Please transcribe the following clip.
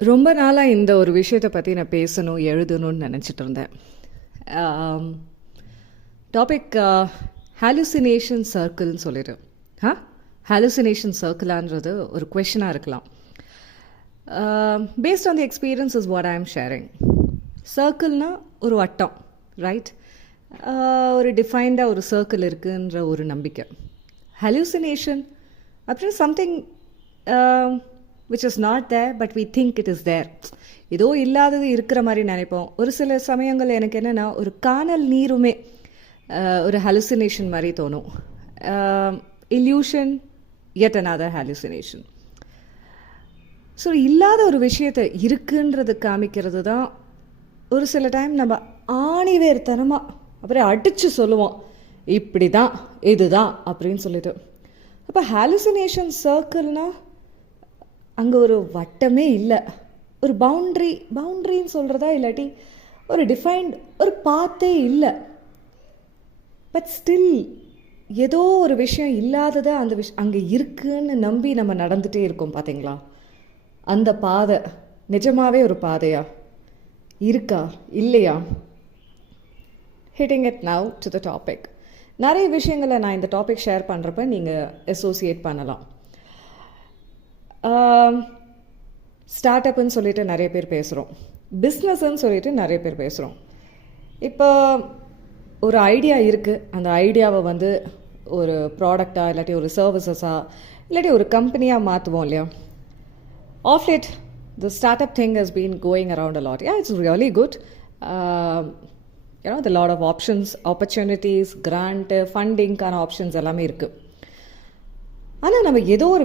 ரொம்ப நாளாக இந்த ஒரு விஷயத்தை பற்றி நான் பேசணும் எழுதணும்னு நினச்சிட்டு இருந்தேன். டாபிக் ஹாலுசினேஷன் சர்க்கிள்னு சொல்லிட்டு ஹாலுசினேஷன் சர்க்கிளான்றது ஒரு கொஷனாக இருக்கலாம். Based on the experience is what I am sharing. சர்க்கிள்னா ஒரு வட்டம், ரைட்? ஒரு டிஃபைன்டாக ஒரு சர்க்கிள் இருக்குன்ற ஒரு நம்பிக்கை. ஹாலுசினேஷன் அப்புறம் something which is not there but we think it is there. ஏதோ இல்லாதது இருக்கிற மாதிரி நினைப்போம். ஒரு சில சமயங்கள் எனக்கு என்னென்னா, ஒரு காணல் நீருமே ஒரு ஹலுசினேஷன் மாதிரி தோணும். Illusion, yet another hallucination. So இல்லாத ஒரு விஷயத்தை இருக்குன்றது காமிக்கிறது தான் ஒரு சில டைம் நம்ம ஆணிவேர்த்தனமாக அப்புறம் அடித்து சொல்லுவோம், இப்படி தான் இதுதான் அப்படின்னு சொல்லிட்டு. அப்போ ஹாலுசினேஷன் சர்க்கிள்னால் அங்கே ஒரு வட்டமே இல்லை, ஒரு பவுண்ட்ரின்னு சொல்கிறதா, இல்லாட்டி ஒரு டிஃபைன்ட் ஒரு பாத்தே இல்லை. பட் ஸ்டில் ஏதோ ஒரு விஷயம் இல்லாததை அந்த அங்கே இருக்குன்னு நம்பி நம்ம நடந்துகிட்டே இருக்கோம். பார்த்தீங்களா? அந்த பாதை நிஜமாவே ஒரு பாதையா இருக்கா இல்லையா? Hitting it now to the topic. நிறைய விஷயங்களை நான் இந்த டாபிக் ஷேர் பண்ணுறப்ப நீங்கள் அசோசியேட் பண்ணலாம். ஸ்டார்ட் அப்புன்னு சொல்லிட்டு நிறைய பேர் பேசுகிறோம், பிஸ்னஸ்ன்னு சொல்லிட்டு நிறைய பேர் பேசுகிறோம். இப்போ ஒரு ஐடியா இருக்குது, அந்த ஐடியாவை வந்து ஒரு ப்ராடக்டாக இல்லாட்டி ஒரு சர்வீசஸாக இல்லாட்டி ஒரு கம்பெனியாக மாற்றுவோம் இல்லையா? Of late the startup thing has been going around a lot. It's really good. The lot of options, opportunities, grant, ஃபண்டிங்க்கான ஆப்ஷன்ஸ் எல்லாமே இருக்குது. ஆனால் நம்ம ஏதோ ஒரு